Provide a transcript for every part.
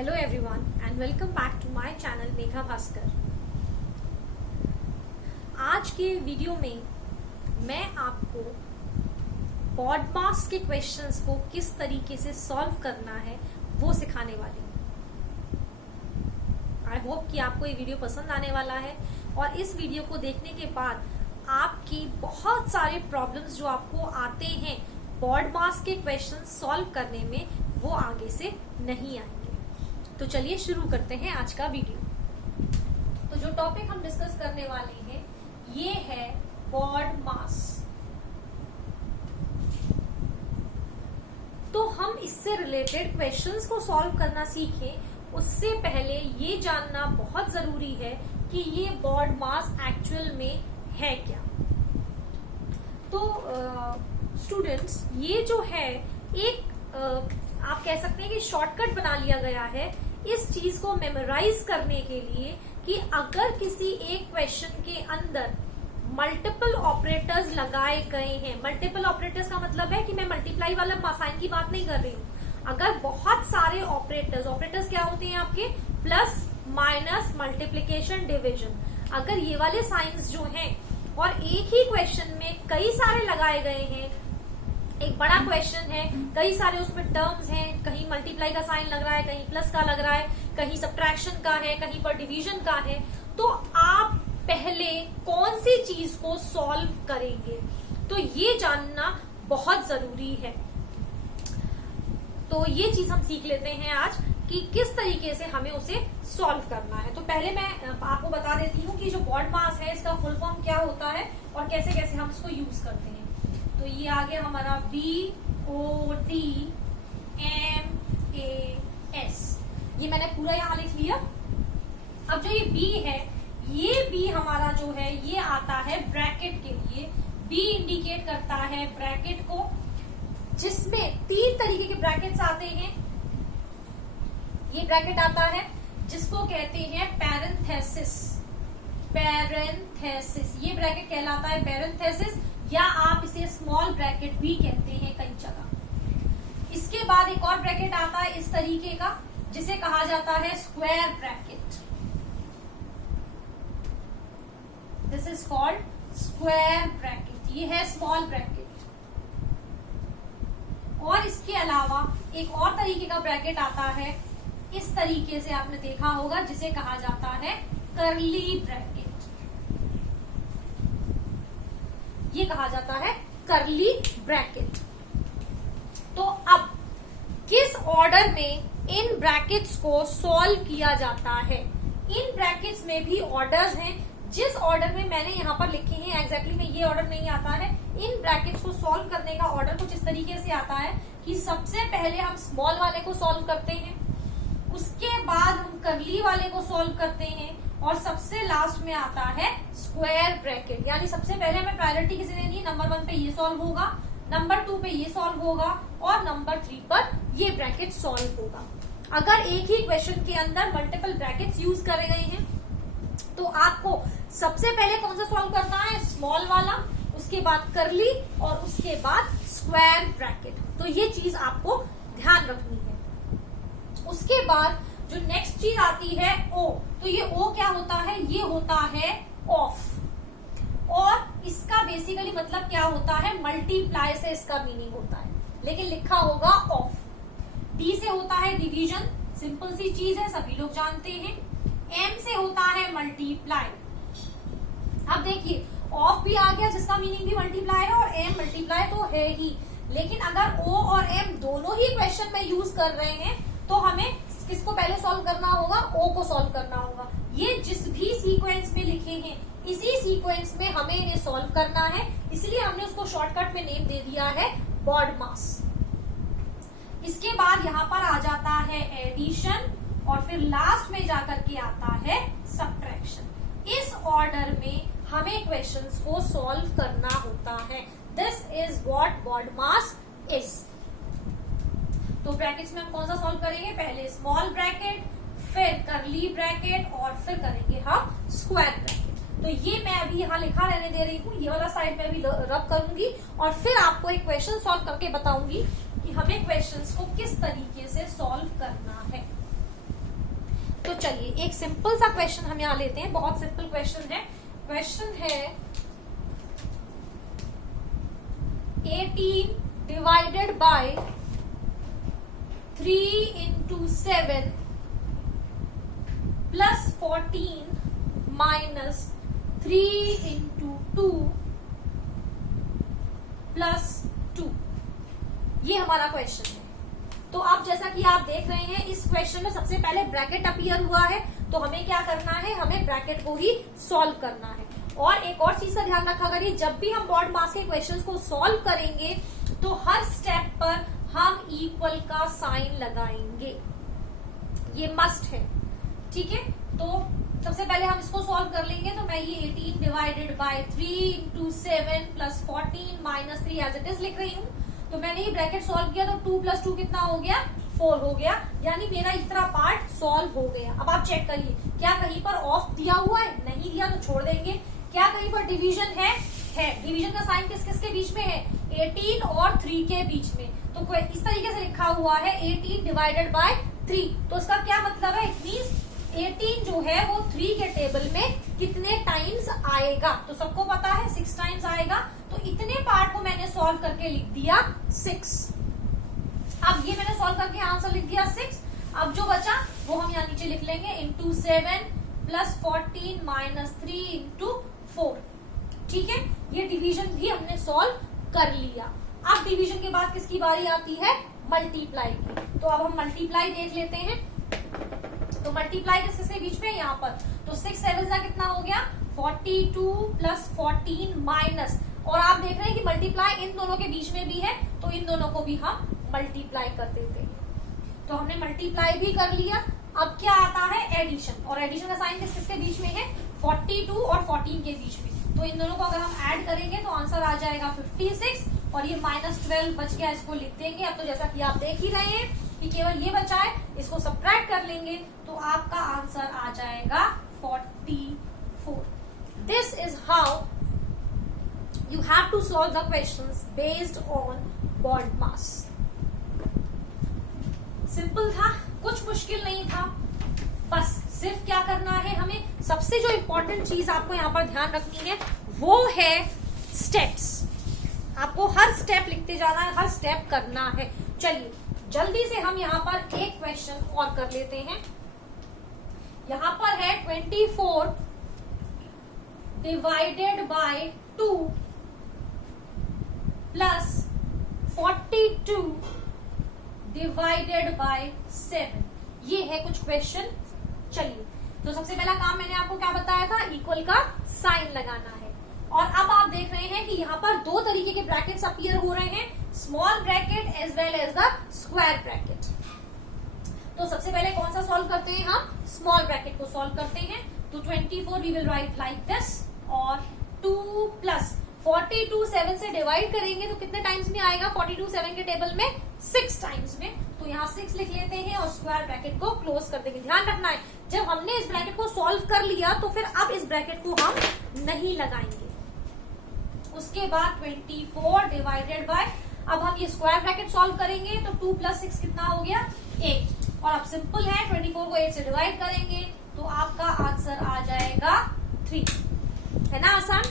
Hello everyone and welcome back to my channel Megha Bhaskar. आज के video में मैं आपको BODMAS के क्वेश्चंस को किस तरीके से सॉल्व करना है वो सिखाने वाली हूँ। आई होप कि आपको ये वीडियो पसंद आने वाला है और इस वीडियो को देखने के बाद आपकी बहुत सारे प्रॉब्लम्स जो आपको आते हैं BODMAS के क्वेश्चंस सॉल्व करने में वो आगे से नहीं आएंगे। तो चलिए शुरू करते हैं आज का वीडियो। तो जो टॉपिक हम डिस्कस करने वाले हैं ये है BODMAS। तो हम इससे रिलेटेड क्वेश्चंस को सॉल्व करना सीखें उससे पहले ये जानना बहुत जरूरी है कि ये BODMAS एक्चुअल में है क्या। तो स्टूडेंट्स ये जो है एक आप कह सकते हैं कि शॉर्टकट बना लिया गया है इस चीज को मेमोराइज करने के लिए कि अगर किसी एक क्वेश्चन के अंदर मल्टीपल ऑपरेटर्स लगाए गए हैं। मल्टीपल ऑपरेटर्स का मतलब है कि मैं मल्टीप्लाई वाला साइन की बात नहीं कर रही हूँ। अगर बहुत सारे ऑपरेटर्स क्या होते हैं आपके प्लस माइनस मल्टीप्लीकेशन डिविजन, अगर ये वाले साइंस जो हैं और एक ही क्वेश्चन में कई सारे लगाए गए हैं, एक बड़ा क्वेश्चन है, कई सारे उसमें टर्म्स हैं, कहीं मल्टीप्लाई का साइन लग रहा है, कहीं प्लस का लग रहा है, कहीं सब्ट्रैक्शन का है, कहीं पर डिवीजन का है, तो आप पहले कौन सी चीज को सॉल्व करेंगे, तो ये जानना बहुत जरूरी है। तो ये चीज हम सीख लेते हैं आज कि किस तरीके से हमें उसे सॉल्व करना है। तो पहले मैं आपको बता देती हूँ कि जो BODMAS है इसका फुल फॉर्म क्या होता है और कैसे कैसे हम इसको यूज करते हैं। तो ये आ गया हमारा BODMAS। ये मैंने पूरा यहाँ लिख लिया। अब जो ये B है, ये B हमारा जो है ये आता है ब्रैकेट के लिए। B इंडिकेट करता है ब्रैकेट को, जिसमें तीन तरीके के ब्रैकेट्स आते हैं। ये ब्रैकेट आता है जिसको कहते हैं पैरेंथेसिस। ये ब्रैकेट कहलाता है पैरेंथेसिस, या आप इसे स्मॉल ब्रैकेट भी कहते हैं कई जगह। इसके बाद एक और ब्रैकेट आता है इस तरीके का जिसे कहा जाता है square bracket. This is called square bracket. ये है स्मॉल ब्रैकेट। और इसके अलावा एक और तरीके का ब्रैकेट आता है इस तरीके से, आपने देखा होगा, जिसे कहा जाता है कर्ली ब्रैकेट। ये कहा जाता है कर्ली ब्रैकेट। तो अब किस ऑर्डर में इन ब्रैकेट्स को सॉल्व किया जाता है? इन ब्रैकेट्स में भी ऑर्डर्स हैं। जिस ऑर्डर में मैंने यहाँ पर लिखे हैं एग्जैक्टली में ये ऑर्डर नहीं आता है। इन ब्रैकेट्स को सॉल्व करने का ऑर्डर कुछ इस तरीके से आता है कि सबसे पहले हम स्मॉल वाले को सॉल्व करते हैं, उसके बाद हम कर्ली वाले को सॉल्व करते हैं, और सबसे लास्ट में आता है स्क्वायर ब्रैकेट। यानी सबसे पहले हमें प्रायोरिटी किसे देनी है? नंबर 1 पे ये सॉल्व होगा, नंबर 2 पे ये सॉल्व होगा, और नंबर 3 पर ये ब्रैकेट सॉल्व होगा। अगर एक ही क्वेश्चन के अंदर मल्टीपल ब्रैकेट्स यूज करे गए हैं तो आपको सबसे पहले कौन सा सॉल्व करना है? स्मॉल वाला, उसके बाद कर्ली, और उसके बाद स्क्वायर ब्रैकेट। तो ये चीज आपको ध्यान रखनी है। उसके बाद जो नेक्स्ट चीज आती है O। तो ये O क्या होता है? ये होता है ऑफ। और इसका बेसिकली मतलब क्या होता है? मल्टीप्लाई से इसका मीनिंग होता है, लेकिन लिखा होगा ऑफ। D से होता है डिवीजन, सिंपल सी चीज है, सभी लोग जानते हैं। M से होता है मल्टीप्लाई। अब देखिए ऑफ भी आ गया जिसका मीनिंग भी मल्टीप्लाई है, और M मल्टीप्लाई तो है ही, लेकिन अगर O और M दोनों ही क्वेश्चन में यूज कर रहे हैं तो हमें किसको पहले सॉल्व करना होगा? O को सॉल्व करना होगा। ये जिस भी सीक्वेंस में लिखे हैं इसी सीक्वेंस में हमें इन्हें सॉल्व करना है, इसलिए हमने उसको शॉर्टकट में नेम दे दिया है BODMAS। इसके बाद यहाँ पर आ जाता है एडिशन, और फिर लास्ट में जाकर के आता है सब्ट्रैक्शन। इस ऑर्डर में हमें क्वेश्चंस को सॉल्व करना होता है। This is what BODMAS is. तो ब्रैकेट्स में हम कौन सा सॉल्व करेंगे? पहले स्मॉल ब्रैकेट, फिर कर्ली ब्रैकेट, और फिर करेंगे हम स्क्वायर ब्रैकेट। तो ये मैं अभी यहाँ लिखा रहने दे रही हूँ, ये वाला साइड में अभी रब करूंगी, और फिर आपको एक क्वेश्चन सॉल्व करके बताऊंगी कि हमें क्वेश्चंस को किस तरीके से सॉल्व करना है। चलिए एक सिंपल सा क्वेश्चन हम यहाँ लेते हैं, बहुत सिंपल क्वेश्चन है। क्वेश्चन है 18 divided by 3 into 7 plus 14 minus 3 into 2 plus 2, ये हमारा क्वेश्चन है। तो अब जैसा कि आप देख रहे हैं इस क्वेश्चन में सबसे पहले ब्रैकेट अपीयर हुआ है, तो हमें क्या करना है, हमें ब्रैकेट को ही सॉल्व करना है। और एक और चीज का ध्यान रखा करिए, जब भी हम बॉड मास के क्वेश्चंस को सॉल्व करेंगे तो हर स्टेप पर हम इक्वल का साइन लगाएंगे, ये मस्ट है, ठीक है। तो सबसे पहले हम इसको सॉल्व कर लेंगे। तो मैं ये 18 divided by 3 into 7 plus 14 minus 3 as it is लिख रही हूँ। तो मैंने ये ब्रैकेट सॉल्व किया तो 2 प्लस 2 कितना हो गया, 4 हो गया, यानी मेरा इतना पार्ट सॉल्व हो गया। अब आप चेक करिए, क्या कहीं पर ऑफ दिया हुआ है, नहीं दिया तो छोड़ देंगे। क्या कहीं पर डिवीजन है, डिवीजन का साइन किस किस के बीच में है, 18 और 3 के बीच में। तो इस तरीके से लिखा हुआ है 18 डिवाइडेड बाय 3, तो इसका क्या मतलब है, इट मींस 18 जो है वो 3 के टेबल में कितने टाइम्स आएगा, तो सबको पता है 6 टाइम्स आएगा। तो इतने पार्ट को मैंने सॉल्व करके लिख दिया 6। अब ये मैंने सॉल्व करके आंसर लिख दिया 6। अब जो बचा वो हम यहाँ नीचे लिख लेंगे into 7 प्लस 14 माइनस 3 into 4, ठीक है। ये डिवीजन भी हमने सॉल्व कर लिया। अब डिवीजन के बाद किसकी बारी आती है, मल्टीप्लाई की। तो अब हम मल्टीप्लाई देख लेते हैं। तो मल्टीप्लाई किसके बीच में, यहाँ पर, तो 6 7 का कितना हो गया, 42 प्लस 14 माइनस, और आप देख रहे हैं कि मल्टीप्लाई इन दोनों के बीच में भी है, तो इन दोनों को भी हम मल्टीप्लाई कर देते हैं। तो हमने मल्टीप्लाई भी कर लिया। अब क्या आता है, एडिशन, और एडिशन का साइन किसके बीच में है, 42 और 14 के बीच में। तो इन दोनों को अगर हम ऐड करेंगे तो आंसर आ जाएगा 56, और ये माइनस 12 बच गया, इसको लिख देंगे। अब तो जैसा कि आप देख ही रहे हैं कि केवल ये बचा है, इसको सब्ट्रैक्ट कर लेंगे तो आपका आंसर आ जाएगा 44। This is how you have to solve the questions based on bond mass. Simple था, कुछ मुश्किल नहीं था, बस सिर्फ क्या करना है, हमें सबसे जो इंपॉर्टेंट चीज आपको यहाँ पर ध्यान रखनी है वो है स्टेप्स। आपको हर स्टेप लिखते जाना है, हर स्टेप करना है। चलिए जल्दी से हम यहाँ पर एक क्वेश्चन और कर लेते हैं। यहाँ पर है 24 divided by 2 plus 42 divided by 7, ये है कुछ क्वेश्चन। चलिए, तो सबसे पहला काम मैंने आपको क्या बताया था, इक्वल का साइन लगाना है। और अब आप देख रहे हैं कि यहाँ पर दो तरीके के ब्रैकेट्स अपीयर हो रहे हैं, small bracket as well as the square bracket. तो सबसे पहले कौन सा सॉल्व करते हैं, हम स्मॉल ब्रैकेट को सॉल्व करते हैं। तो 24 we will write like this, और 2 प्लस 42 7 से डिवाइड करेंगे तो कितने टाइम्स में आएगा, 42 7 के टेबल में 6 टाइम्स में। तो यहाँ 6 लिख लेते हैं और स्क्वायर ब्रैकेट को क्लोज कर देंगे। ध्यान रखना है, जब हमने इस ब्रैकेट को सॉल्व कर लिया तो फिर अब इस ब्रैकेट को हम नहीं लगाएंगे। उसके बाद 24 डिवाइडेड बाय, अब हम ये स्क्वायर ब्रैकेट सॉल्व करेंगे तो 2 प्लस 6 कितना हो गया, 8। और अब सिंपल है, 24 को 8 से डिवाइड करेंगे तो आपका आंसर आ जाएगा 3। है ना आसान,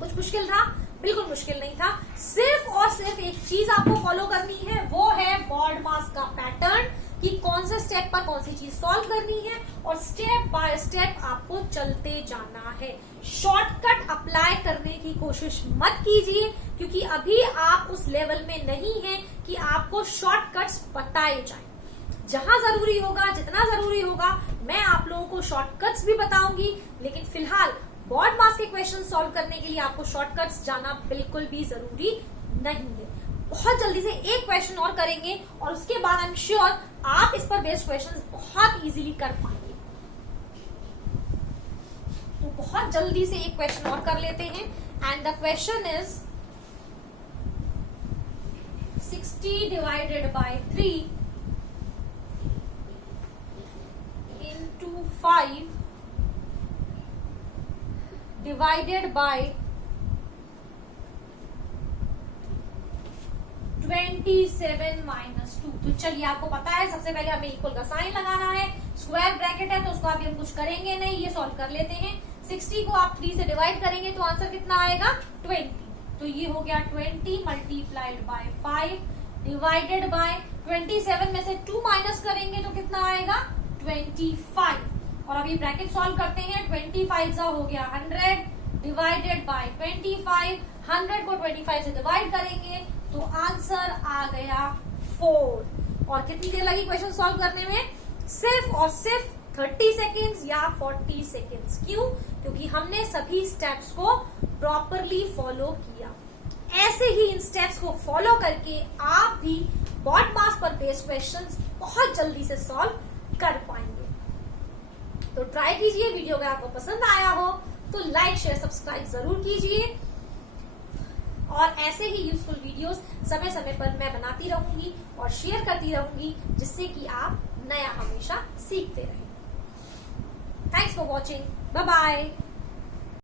कुछ मुश्किल था, बिल्कुल मुश्किल नहीं था। सिर्फ और सिर्फ एक चीज आपको फॉलो करनी है, वो है बॉड मास का पैटर्न, कि कौन से स्टेप पर कौन सी चीज सॉल्व करनी है, और स्टेप बाय स्टेप आपको चलते जाना है। शॉर्टकट अप्लाई करने की कोशिश मत कीजिए, क्योंकि अभी आप उस लेवल में नहीं हैं कि आपको शॉर्टकट्स बताए जाएं। जहां जरूरी होगा, जितना जरूरी होगा, मैं आप लोगों को शॉर्टकट्स भी बताऊंगी, लेकिन फिलहाल बॉड मास के क्वेश्चन सॉल्व करने के लिए आपको शॉर्टकट्स जाना बिल्कुल भी जरूरी नहीं है। बहुत जल्दी से एक क्वेश्चन और करेंगे और उसके बाद आई एम श्योर आप इस पर बेस्ड क्वेश्चंस बहुत इजीली कर पाएंगे। तो बहुत जल्दी से एक क्वेश्चन और कर लेते हैं, and the question is 60 divided by 3 into 5 divided by 27 minus 2। तो चलिए, आपको पता है सबसे पहले हमें इक्वल का साइन लगाना है, स्क्वायर ब्रैकेट है तो उसको अभी हम कुछ करेंगे नहीं, ये सॉल्व कर लेते हैं। 60 को आप 3 से डिवाइड करेंगे तो आंसर कितना आएगा 20। तो ये हो गया 20 मल्टीप्लाइड बाय 5 डिवाइडेड बाय 27 में से 2 माइनस करेंगे तो कितना आएगा 25। और अभी ब्रैकेट सॉल्व करते हैं। 25 हो गया 100 डिवाइडेड बाय 25। 100 को 25 से डिवाइड करेंगे तो आंसर आ गया 4। और कितनी देर लगी क्वेश्चन सॉल्व करने में? सिर्फ और सिर्फ 30 सेकेंड्स या 40 सेकेंड्स। क्यों? क्योंकि हमने सभी स्टेप्स को प्रॉपरली फॉलो किया। ऐसे ही इन स्टेप्स को फॉलो करके आप भी बॉड मास पर बेस्ड क्वेश्चंस बहुत जल्दी से सॉल्व कर पाएंगे। तो ट्राई कीजिए। वीडियो अगर आपको पसंद आया हो तो लाइक शेयर सब्सक्राइब जरूर कीजिए। और ऐसे ही यूजफुल वीडियोस समय समय पर मैं बनाती रहूंगी और शेयर करती रहूंगी, जिससे कि आप नया हमेशा सीखते रहें। Thanks for watching. Bye bye.